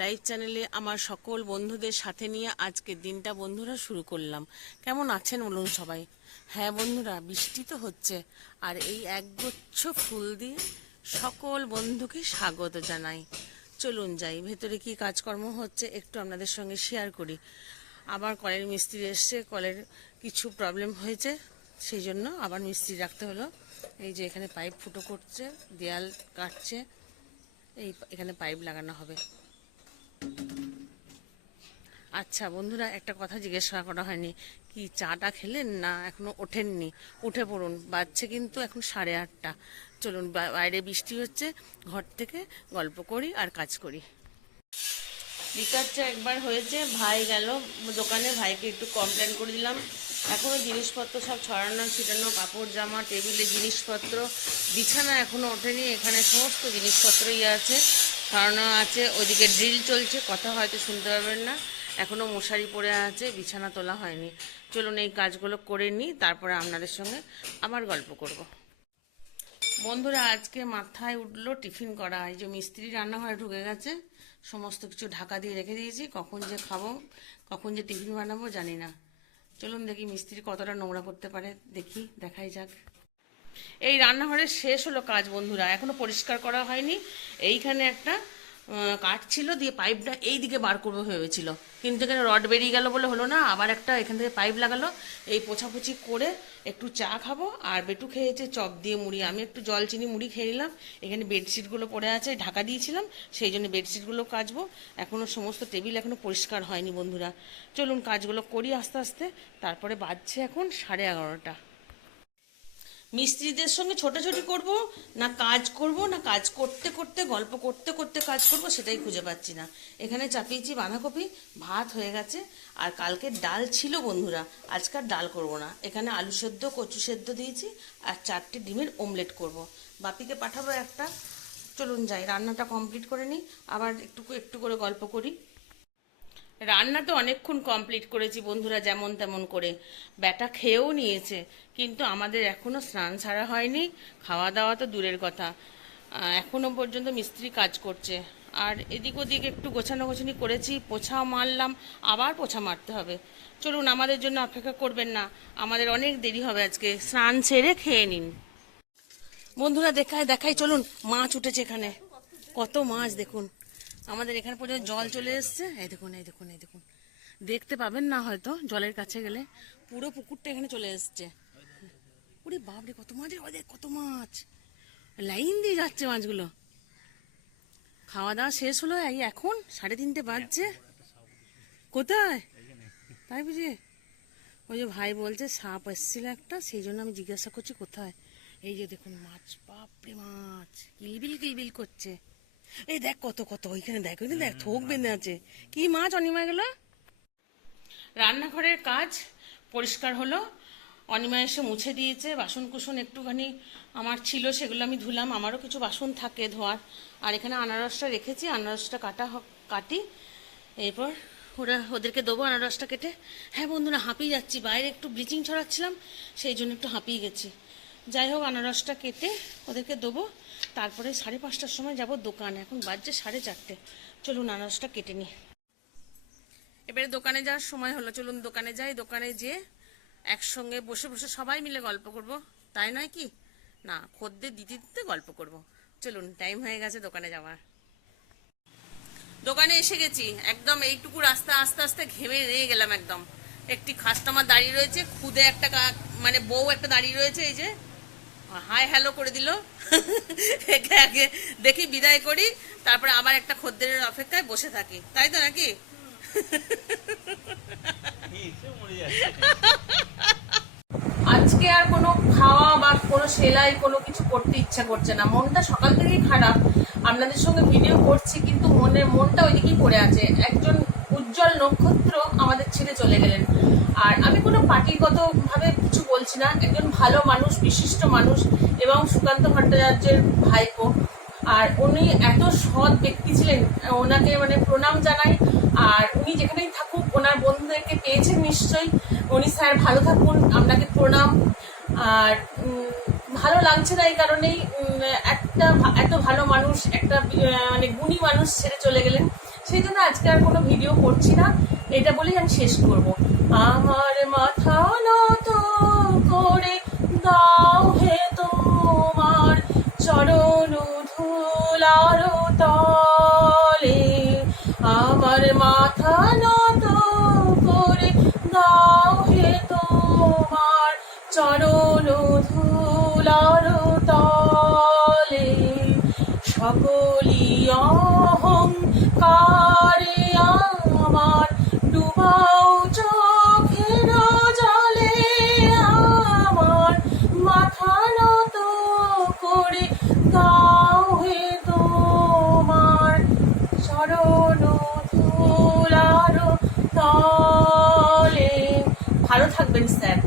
Live চ্যানেলে আমার সকল বন্ধুদের সাথে নিয়ে আজকের দিনটা বন্ধুরা শুরু করলাম। কেমন আছেন বলুন সবাই? হ্যাঁ বন্ধুরা, বৃষ্টি তো হচ্ছে, আর এই একগুচ্ছ ফুল দিয়ে সকল বন্ধুকে স্বাগত জানাই। চলুন যাই, ভেতরে কি কাজকর্ম হচ্ছে একটু আপনাদের সঙ্গে শেয়ার করি। আবার কলের মিস্ত্রি এসছে, কলের কিছু প্রবলেম হয়েছে, সেই জন্য আবার মিস্ত্রি রাখতে হলো। এই যে এখানে পাইপ ফুটো করছে, দেয়াল কাটছে, এখানে পাইপ লাগানো হবে। আচ্ছা বন্ধুরা, একটা কথা জিজ্ঞাসা করা হয়নি, কি চাটা খেলেন না এখনো ওঠেননি? উঠে পড়ুন, বাজছে কিন্তু এখন 8:30। চলুন, বাইরে বৃষ্টি হচ্ছে, ঘর থেকে গল্প করি আর কাজ করি। বিকার চা একবার হয়েছে, ভাই গেল দোকানে, ভাইকে একটু কমপ্লেন করে দিলাম। এখনো জিনিসপত্র সব ছড়ানো ছিটানো, কাপড় জামা, টেবিলে জিনিসপত্র, বিছানা এখনো ওঠেনি। এখানে সমস্ত জিনিসপত্রই আছে, ছড়ানো আছে। ওইদিকে ড্রিল চলছে, কথা হয়তো শুনতে পারবেন না। এখনো মশারি পড়ে আছে, বিছানা তোলা হয়নি। চলুন এই কাজগুলো করে নিই, তারপরে আপনাদের সঙ্গে আবার গল্প করব। বন্ধুরা, আজকে মাথায় উঠলো টিফিন করা। এই যে মিস্ত্রি রান্নাঘরে ঢুকে গেছে, সমস্ত কিছু ঢাকা দিয়ে রেখে দিয়েছি। কখন যে খাবো, কখন যে টিফিন বানাবো জানি না। চলুন দেখি মিস্ত্রি কতটা নোংরা করতে পারে, দেখাই যাক। এই রান্নাঘরের শেষ হলো কাজ বন্ধুরা, এখনো পরিষ্কার করা হয়নি। এইখানে একটা কাঠ ছিল, দিয়ে পাইপটা এই দিকে বার করবো ভেবেছিল, কিন্তু এখানে রড বেরিয়ে গেল বলে হলো না। আবার একটা এখান থেকে পাইপ লাগালো। এই পোছাপুছি করে একটু চা খাবো, আর বেটু খেয়েছে চপ দিয়ে মুড়ি, আমি একটু জল চিনি মুড়ি খেয়ে নিলাম। এখানে বেডশিটগুলো পড়ে আছে, ঢাকা দিয়েছিলাম, সেই জন্য বেডশিটগুলো কাচবো। এখনও সমস্ত টেবিল এখনও পরিষ্কার হয়নি বন্ধুরা। চলুন কাজগুলো করি আস্তে আস্তে, তারপরে বাজছে এখন 11:30। মিস্ত্রিদের সঙ্গে ছোটাছুটি করব না কাজ করব, না কাজ করতে করতে গল্প করতে করতে কাজ করব, সেটাই খুঁজে পাচ্ছি না। এখানে চাপিয়েছি বাঁধাকপি, ভাত হয়ে গেছে, আর কালকের ডাল ছিল বন্ধুরা, আজকাল ডাল করব না। এখানে আলু সেদ্ধ, কচু সেদ্ধ দিয়েছি, আর 4টে ডিমের অমলেট করব। বাপিকে পাঠাবো একটা। চলুন যাই, রান্নাটা কমপ্লিট করে নিই, আবার একটু একটু করে গল্প করি। রান্না তো অনেকক্ষণ কমপ্লিট করেছি বন্ধুরা, যেমন তেমন করে। ব্যাটা খেয়েও নিয়েছে, কিন্তু আমাদের এখনও স্নান ছাড়া হয়নি, খাওয়া দাওয়া তো দূরের কথা। এখনও পর্যন্ত মিস্ত্রি কাজ করছে। আর এদিক ওদিক একটু গোছানো গোছানি করেছি, পোছা মারলাম, আবার পোছা মারতে হবে। চলুন, আমাদের জন্য অপেক্ষা করবেন না, আমাদের অনেক দেরি হবে আজকে। স্নান সেরে খেয়ে নিন বন্ধুরা। দেখাই চলুন, মাছ উঠেছে এখানে, কত মাছ দেখুন। আমাদের এখানে পর্যন্ত জল চলে এসছে, এই দেখুন এই দেখুন এই দেখুন। দেখতে পাবেন না হয়তো জলের কাছে গেলে, পুরো পুকুরটা এখানে চলে এসছে। ওরে বাপরে, কত মাছ, কত মাছ, লাইন দিয়ে যাচ্ছে মাছগুলো। খাওয়া দাওয়া শেষ হলো, এই এখন 3:30 বাজছে। কোথায়? তাই বুঝি? ওই যে ভাই বলছে সাপ এসেছিল একটা, সেই জন্য আমি জিজ্ঞাসা করছি কোথায়। এই যে দেখুন মাছ, বাপরে মাছ কিলবিল কিলবিল করছে। এই দেখ কত কত, ওইখানে দেখ থোক বেঁধে আছে। কি মাছ অনিমা গেল। রান্নাঘরের কাজ পরিষ্কার হলো, অনিমা এসে মুছে দিয়েছে। বাসন কুসন একটুখানি আমার ছিল, সেগুলো আমি ধুলাম, আমারও কিছু বাসন থাকে ধোয়ার। আর এখানে আনারসটা রেখেছি, আনারসটা কাটি, এরপর ওদেরকে দেবো আনারসটা কেটে। হ্যাঁ বন্ধুরা, হাঁপিয়ে যাচ্ছি, বাইরে একটু ব্লিচিং ছড়াচ্ছিলাম, সেই জন্য একটু হাঁপিয়ে গেছি। যাই হোক, আনারসটা কেটে ওদেরকে দেবো, তারপরে 5:30টার সময় যাব দোকানে। এখন বাজছে 4:30। চলুন আনারসটা কেটে নিই। এবারে দোকানে যাওয়ার সময় হলো, চলুন দোকানে যাই। দোকানে যেয়ে একসঙ্গে বসে বসে সবাই মিলে গল্প করব, তাই নয় কি? না, খদ্দের দিতে দিতে গল্প করব। চলুন, টাইম হয়ে গেছে দোকানে যাওয়ার। দোকানে এসে গেছি, একদম এইটুকু রাস্তা আস্তে আস্তে ঘেমে নিয়ে গেলাম একদম। একটি কাস্টমার দাঁড়িয়ে রয়েছে, খুদে একটা মানে বউ একটা দাঁড়িয়ে রয়েছে, এই যে হাই হ্যালো করে দিল। একে আগে দেখি বিদায় করি, তারপরে আবার একটা খদ্দেরের অপেক্ষায় বসে থাকি, তাই তো নাকি? আজকে আর কোনো খাওয়া বা কোনো সেলাই কোনো কিছু করতে ইচ্ছা করছে না, মনটা সকাল থেকেই খারাপ। আপনাদের সঙ্গে ভিডিও করছি, কিন্তু মনটা ওইদিকেই পড়ে আছে। একজন উজ্জ্বল নক্ষত্র আমাদের ছেড়ে চলে গেলেন। আর আমি কোনো পার্টিগত ভাবে কিছু বলছি না, একজন ভালো মানুষ, বিশিষ্ট মানুষ, এবং সুকান্ত ভট্টাচার্যের ভাইপো। আর উনি এত সৎ ব্যক্তি ছিলেন, ওনাকে মানে প্রণাম জানাই। আর উনি যেখানেই থাকুক, ওনার বন্ধুদেরকে পেয়েছেন নিশ্চয়ই। উনি স্যার ভালো থাকুন, আপনাকে প্রণাম। আর ভালো লাগছে না এই কারণেই, এত ভালো মানুষ, একটা মানে গুণী মানুষ ছেড়ে চলে গেলেন, সেই জন্য আজকে আর কোনো ভিডিও করছি না, এটা বলেই আমি শেষ করব। আমার মাথা নত করে দাও হে তোমার চরণ ধুলার তলে, আমার মাথা নত করে দাও হে তোমার চরণ ধুলার তলে, সকলি অহংকারে আমার ডুবাও চোখের জলে, আমার মাথা নত করে দাও হে তোমার চরণ ধুলার তলে। ভালো থাকবেন স্যার।